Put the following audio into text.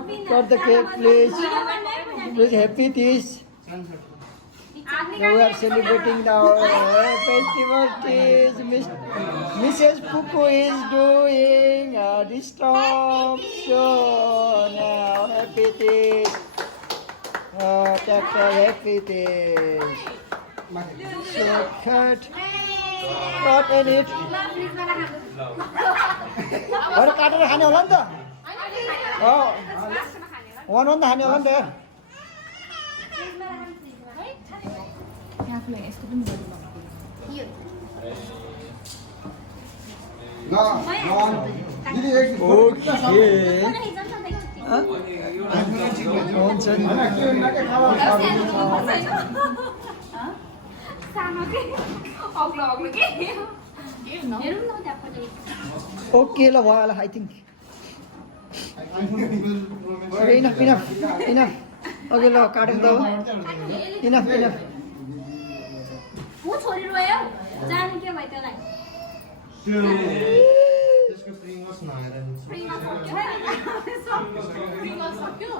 cut the cake, please. Please, happy this. Now we are celebrating our festival. Is Mrs. Puku is doing this stop. So now happy this. Take happy this. So cut and eat. अरे काटेर खाने होला नि त one one खाने होला नि त ओके ल भयो होला I think enough enough enough okay ल काटेर त इनफ इनफ ऊ छोरी रोयो जाने के भयो त्यसलाई त्यसको प्रिङ्गस नआएर प्रिङ्गस सक्यो